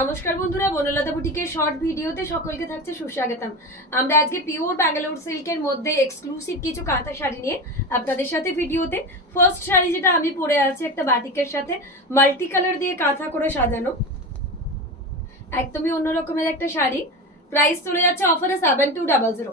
নমস্কার বন্ধুরা, বনলতা বুটিকের শর্ট ভিডিওতে সকলকে থাকছে সুস্বাগতম। আমরা আজকে পিওর ব্যাঙ্গালোর সিল্কের মধ্যে এক্সক্লুসিভ কিছু কাঁথা শাড়ি নিয়ে আপনাদের সাথে ভিডিওতে ফার্স্ট শাড়ি যেটা আমি পরে আছি একটা বাটিকের সাথে মাল্টি কালার দিয়ে কাঁথা করে সাজানো, একদমই অন্য রকমের একটা শাড়ি। প্রাইস চলে যাচ্ছে অফারে 7200।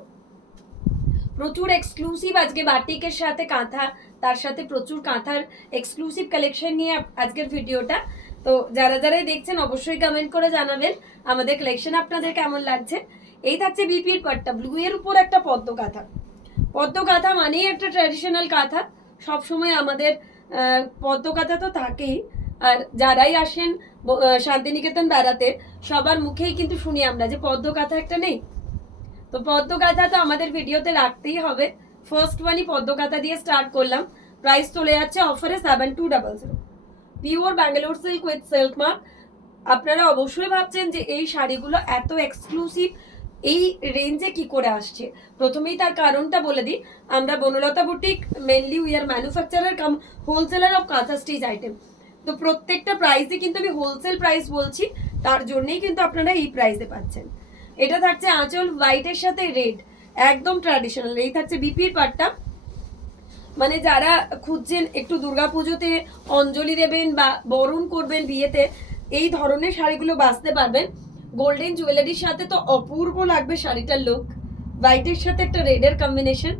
প্রচুর এক্সক্লুসিভ আজকে বাটিকের সাথে কাঁথা, তার সাথে প্রচুর কাঁথার এক্সক্লুসিভ কালেকশন নিয়ে আজকের ভিডিওটা। তো যারা যারাই দেখছেন অবশ্যই কমেন্ট করে জানাবেন আমাদের কালেকশন আপনাদের কেমন লাগছে। এই থাকছে বিপির পাট্টা, ব্লু এর উপর একটা পদ্ম কাঁথা। পদ্ম কাঁথা মানেই একটা ট্র্যাডিশনাল কাঁথা, সবসময় আমাদের পদ্ম কাঁথা তো থাকেই। আর যারাই আসেন শান্তিনিকেতন বেড়াতে সবার মুখেই কিন্তু শুনি আমরা যে পদ্ম কাঁথা একটা নেই। তো পদ্ম কাঁথা তো আমাদের ভিডিওতে রাখতেই হবে। ফার্স্ট ওয়ানই পদ্ম কাঁথা দিয়ে স্টার্ট করলাম। প্রাইস চলে যাচ্ছে অফারে 7200। Pure Bangalore silk with silk mark. আপনারা অবশ্যই ভাবছেন যে এই শাড়িগুলো এত এক্সক্লুসিভ এই রেঞ্জে কি করে আসছে। প্রথমেই তার কারণটা বলে দিই, আমরা Banalata boutique mainly we are manufacturer cum wholesaler of kantha stitch item. তো প্রত্যেকটা প্রাইসে কিন্তু আমি হোলসেল প্রাইস বলছি, তার জন্যই কিন্তু আপনারা এই প্রাইসে পাচ্ছেন। এটা থাকছে আঁচল হোয়াইটের সাথে রেড, একদম ট্র্যাডিশনাল। এই থাকছে বিপির পাট্টা, মানে যারা খুঁজছেন একটু দুর্গাপুজোতে অঞ্জলি দেবেন বা বরণ করবেন বিয়েতে, এই ধরনের শাড়িগুলো বাঁচতে পারবেন। গোল্ডেন জুয়েলারির সাথে তো অপূর্ব লাগবে শাড়িটার লুক, হোয়াইটের সাথে একটা রেডের কম্বিনেশন।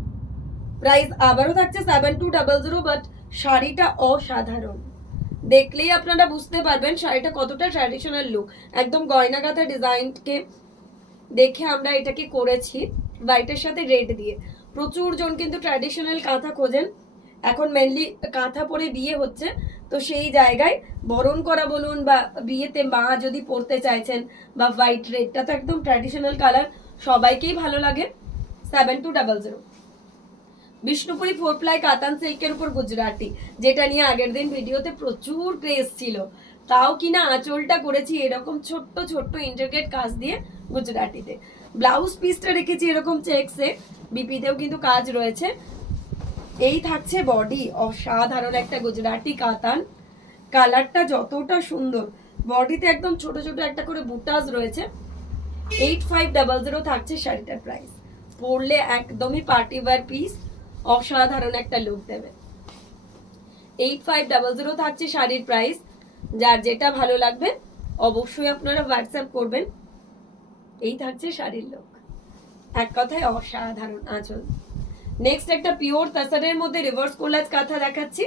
প্রাইস আবারও থাকছে 7200, বাট শাড়িটা অসাধারণ। দেখলেই আপনারা বুঝতে পারবেন শাড়িটা কতটা ট্র্যাডিশনাল লুক। একদম গয়না গাঁথা ডিজাইনকে দেখে আমরা এটাকে করেছি হোয়াইটের সাথে রেড দিয়ে। প্রচুর জন কিন্তু ট্র্যাডিশনাল কাঁথা খোঁজেন, এখন মেনলি কাঁথা পরে বিয়ে হচ্ছে, তো সেই জায়গায় বরণ করা বলুন বা বিয়েতে মা যদি পরতে চাইছেন, বা হোয়াইট রেডটা তো একদম ট্র্যাডিশনাল কালার, সবাইকেই ভালো লাগে। 7200। বিষ্ণুপুরি 4 প্লাই কাতান সিল্কের উপর গুজরাটি, যেটা নিয়ে আগের দিন ভিডিওতে প্রচুর ক্রেজ ছিল, তাও কিনা আঁচলটা করেছি এরকম ছোট্ট ছোট্ট ইন্টারগ্রেট কাজ দিয়ে গুজরাটিতে। ব্লাউজ পিসটা রেখেছি এরকম চেকসে, বিপিতেও কিন্তু কাজ রয়েছে। এই থাকছে বডি, অসাধারণ একটা গুজরাটি কাতান, কালারটা যতটা সুন্দর, বডিতে একদম ছোট ছোট একটা করে বুটাস রয়েছে। 8500 থাকছে শাড়িটার প্রাইস। পরলে একদমই পার্টি ওয়্যার পিস, অসাধারণ একটা লুক দেবে। 8500 থাকছে শাড়ির প্রাইস। যার যেটা ভালো লাগবে অবশ্যই আপনারা হোয়াটসঅ্যাপ করবেন। এই থাকছে শাড়ির লুক, এক কথায় অসাধারণ আঁচল। নেক্সট একটা পিওর তাসারের মধ্যে রিভার্স কোলাজ কাঁথা দেখাচ্ছি,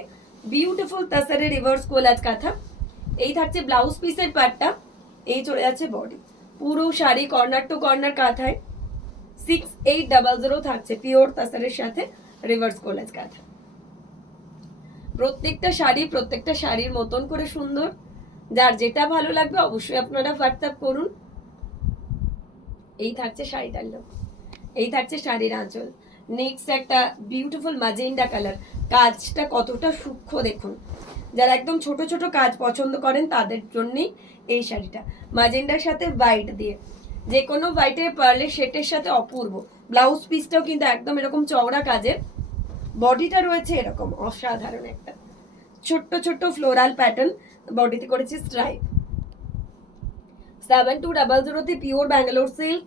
বিউটিফুল তাসারের রিভার্স কোলাজ কাঁথা। এই থাকছে ব্লাউজ পিসের পার্টটা, এই চলে যাচ্ছে বডি। পুরো শাড়ি কর্নার টু কর্নার কাঁথায় 6800 থাকছে পিওর তাসারের সাথে রিভার্স কোলাজ কাঁথা। প্রত্যেকটা শাড়ির মতন করে সুন্দর। যার যেটা ভালো লাগবে অবশ্যই আপনারা হোয়াটসঅ্যাপ করুন। এই থাকছে শাড়িটার লুক, এই থাকছে শাড়ির আঁচল। নেক্সট একটা বিউটিফুল ম্যাজেন্ডা কালার, কাজটা কতটা সূক্ষ্ম দেখুন। যারা একদম ছোট ছোট কাজ পছন্দ করেন তাদের জন্যই এই শাড়িটা। ম্যাজেন্ডার সাথে হোয়াইট দিয়ে, যে কোনো হোয়াইটের পার্লের শেটের সাথে অপূর্ব। ব্লাউজ পিসটাও কিন্তু একদম এরকম চওড়া কাজের, বডিটা রয়েছে এরকম অসাধারণ একটা ছোট্ট ছোট্ট ফ্লোরাল প্যাটার্ন, বডিতে করেছি stripe. 7200 pure Bangalore silk,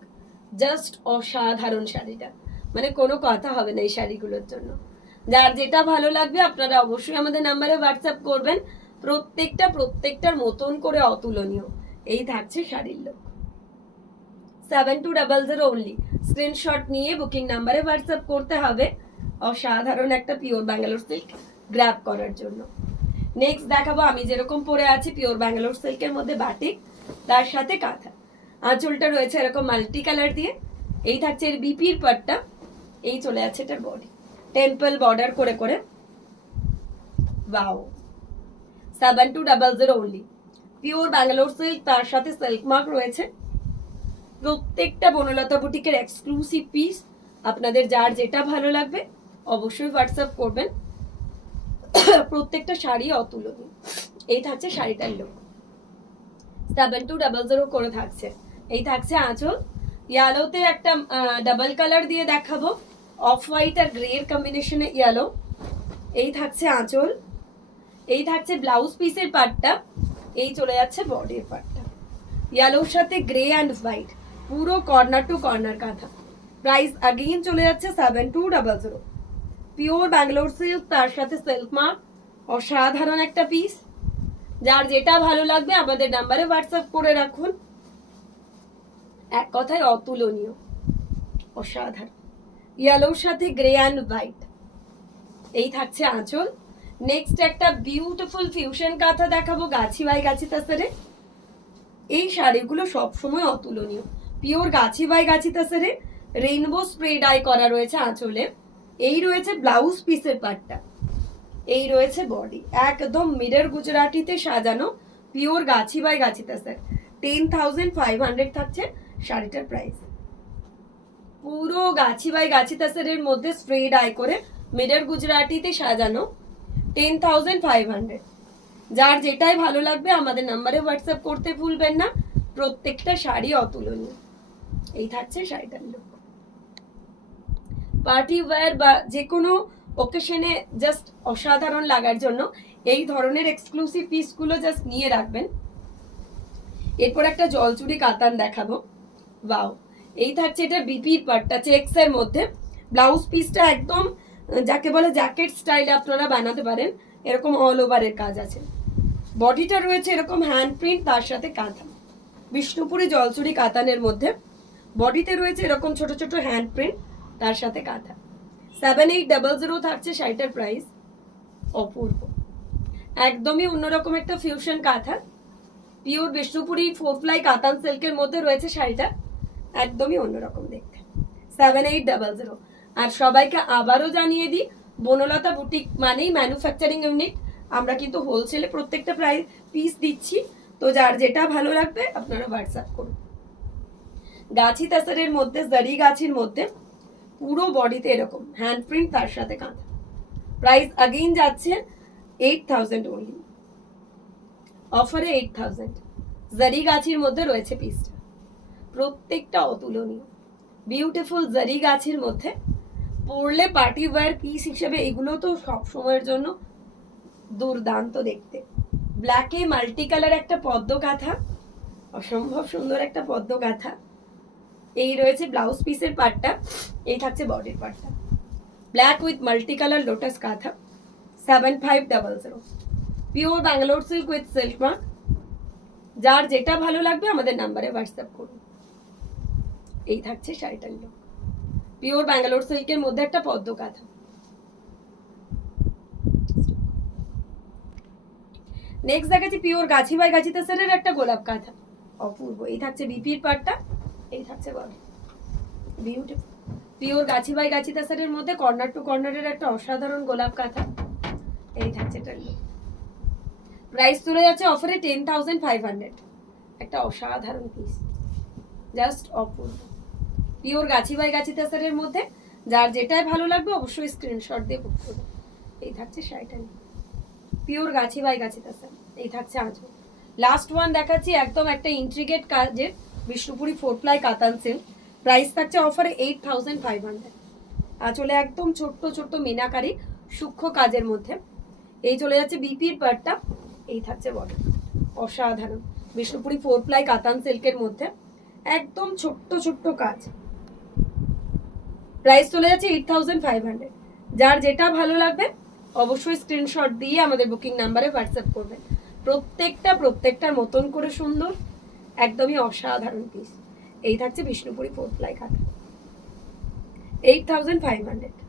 just অসাধারণ শাড়িটা, মানে কোনো কথা হবে না এই শাড়িগুলোর জন্য। যার যেটা ভালো লাগবে আপনারা অবশ্যই আমাদের নাম্বারে হোয়াটসঅ্যাপ করবেন। প্রত্যেকটার মতন করে অতুলনীয়। এই থাকছে শাড়ির লুক। 7200 অনলি। স্ক্রিনশট নিয়ে বুকিং নাম্বারে হোয়াটসঅ্যাপ করতে হবে অসাধারণ একটা পিওর ব্যাঙ্গালোর সিল্ক গ্র্যাব করার জন্য। নেক্সট দেখাবো আমি যেরকম পরে আছি পিওর ব্যাঙ্গালোর সিল্কের মধ্যে বাটিক, তার সাথে কাঁথা। আঁচলটা রয়েছে এরকম মাল্টি কালার দিয়ে। এই থাকছে এর বিপির পাটটা, এই চলে যাচ্ছে এটার বডি, টেম্পল বর্ডার করে করে। Wow, 7200 only. Pure Bangalore silk, তার সাথে সিল্ক মার্ক রয়েছে। প্রত্যেকটা বনলতা বুটিকের এক্সক্লুসিভ পিস। আপনাদের যার যেটা ভালো লাগবে অবশ্যই হোয়াটসঅ্যাপ করবেন। প্রত্যেকটা শাড়ি অতুলনীয়। এই থাকছে শাড়িটার লুক, 7200 করে থাকছে। এই থাকছে আঁচল, ইয়েলোতে একটা ডাবল কালার দিয়ে দেখাবো, অফ হোয়াইট আর গ্রে এর কম্বিনেশনে ইয়েলো। এই থাকছে আঁচল, এই থাকছে ব্লাউজ পিসের পার্টটা, এই চলে যাচ্ছে বডির পার্টটা। ইয়েলোর সাথে গ্রে অ্যান্ড হোয়াইট, পুরো কর্নার টু কর্নার কাঁথা। প্রাইস আগেইন চলে যাচ্ছে 7200। পিওর ব্যাঙ্গালোর সিল্ক, তার সাথে সিল্ক মার্ক, অসাধারণ একটা পিস। যার যেটা ভালো লাগবে আমাদের নাম্বারে হোয়াটসঅ্যাপ করে রাখুন। এক কথায় অতুলনীয়, অসাধারণ। ইয়েলোর সাথে গ্রে অ্যান্ড হোয়াইট, এই থাকছে আঁচল। নেক্সট একটা বিউটিফুল ফিউশন কাঁথা দেখাবো গাছি বাই গাছি তাসারে। এই শাড়িগুলো সবসময় অতুলনীয়, pure Gachhi by Gachhi তাসারে। Rainbow spray die করা রয়েছে আঁচলে। এই রয়েছে ব্লাউজ পিসের পাটটা, এই রয়েছে বডি, একদম মিরর গুজরাটিতে সাজানো পিওর গাছি বাই গাছি তাসার। 10,500 থাকছে শাড়িটার প্রাইস। পুরো গাছি বাই গাছি তাসারের মধ্যে স্প্রে ডাই করে মিরর গুজরাটিতে সাজানো, 10,500। যার যেটাই ভালো লাগবে আমাদের নাম্বারে হোয়াটসঅ্যাপ করতে ভুলবেন না। প্রত্যেকটা শাড়ি অতুলনীয়। এই থাকছে শাড়িটার লুক। পার্টি ওয়্যার বা যে কোনো ওকেশনে জাস্ট অসাধারণ লাগার জন্য এই ধরনের এক্সক্লুসিভ পিসগুলো জাস্ট নিয়ে রাখবেন। এরপর একটা জলচুরি কাতান দেখাবো। ওয়াও, এই থাকছে এটা বিপির পাটটা চেক্সের মধ্যে। ব্লাউজ পিসটা একদম যাকে বলে জ্যাকেট স্টাইলে আপনারা বানাতে পারেন, এরকম অল ওভারের কাজ আছে। বডিটা রয়েছে এরকম হ্যান্ড প্রিন্ট, তার সাথে কাঁথা, বিষ্ণুপুরি জলচুরি কাতানের মধ্যে। বডিতে রয়েছে এরকম ছোট ছোট হ্যান্ড প্রিন্ট, তার সাথে কাঁথা। 7800 থাকছে শাড়িটার প্রাইস। অপূর্ব, একদমই অন্যরকম একটা ফিউশন কাঁথা, পিওর বিষ্ণুপুরি 4 প্লাই কাতান সিল্কের মধ্যে রয়েছে শাড়িটা, একদমই অন্যরকম দেখতে। 7800। আর সবাইকে আবারও জানিয়ে দিই, বনলতা বুটিক মানেই ম্যানুফ্যাকচারিং ইউনিট। আমরা কিন্তু হোলসেলে প্রত্যেকটা প্রাইস পিস দিচ্ছি, তো যার যেটা ভালো লাগবে আপনারা হোয়াটসঅ্যাপ করুন। গাছি তাসারের মধ্যে, জারি গাছির মধ্যে, পুরো বডিতে এরকম হ্যান্ড প্রিন্ট, তার সাথে কাঁথা। প্রাইস আগেইন যাচ্ছে 8,000 অনলি, অফারে 8,000। জারি গাছির মধ্যে রয়েছে পিসটা, প্রত্যেকটা অতুলনীয়, বিউটিফুল জারি গাছির মধ্যে। পরলে পার্টি ওয়্যার পিস হিসেবে এগুলো তো সব সময়ের জন্য দুর্দান্ত দেখতে। ব্ল্যাকে মাল্টি কালার একটা পদ্ম কাঁথা, অসম্ভব সুন্দর একটা পদ্ম কাঁথা। এই রয়েছে ব্লাউজ পিসের পার্টটা, এই থাকছে বডির পার্টটা। Black with multi colour lotus কাঁথা, 7500। Pure Bangalore silk with silk mark. যার যেটা ভালো লাগবে আমাদের নাম্বারে হোয়াটসঅ্যাপ করুন। এই থাকছে শাড়িটার লুক, পিওর ব্যাঙ্গালোর সিল্কের মধ্যে একটা পদ্ম কাঁথা। নেক্সট দেখাচ্ছি পিওর গাছি বাই গাছি তাসারের একটা গোলাপ কাঁথা, অপূর্ব। এই থাকছে বিপির পাটটা, এই থাকছে body, beautiful. Pure Gachhi by গাছি তাসারের মধ্যে কর্নার টু কর্নারের একটা অসাধারণ গোলাপ কাঁথা, এই থাকছে এটার লুক। প্রাইস চলে যাচ্ছে অফারে 10,500। একটা অসাধারণ piece, just Apurba. Pure Gachhi by গাছি তাসারের মধ্যে যার যেটাই ভালো লাগবে অবশ্যই স্ক্রিনশট দিয়ে বুক করুন। এই থাকছে শাড়িটা, পিওর গাছি বাই গাছি তাসার। এই থাকছে আঁচল। লাস্ট ওয়ান দেখাচ্ছি একদম একটা ইন্ট্রিগেট কাজের বিষ্ণুপুরি 4 প্লাই কাতান সিল্ক। প্রাইস থাকছে অফারে 8,500। আঁচলে একদম ছোট্ট ছোট্ট মিনাকারি সূক্ষ্ম কাজের মধ্যে। এই চলে যাচ্ছে বিপির পার্টটা, এই থাকছে বডি, অসাধারণ বিষ্ণুপুরি 4 প্লাই কাতান সিল্কের মধ্যে, একদম ছোট্ট ছোট্ট কাজ। প্রাইস চলে যাচ্ছে 8,500। যার যেটা ভালো লাগবে অবশ্যই স্ক্রিনশট দিয়ে আমাদের বুকিং নাম্বারে হোয়াটসঅ্যাপ করবেন। প্রত্যেকটার মতন করে সুন্দর, একদমই অসাধারণ পিস। এই থাকছে বিষ্ণুপুরি 4 প্লাই কাঁথা, 8,500।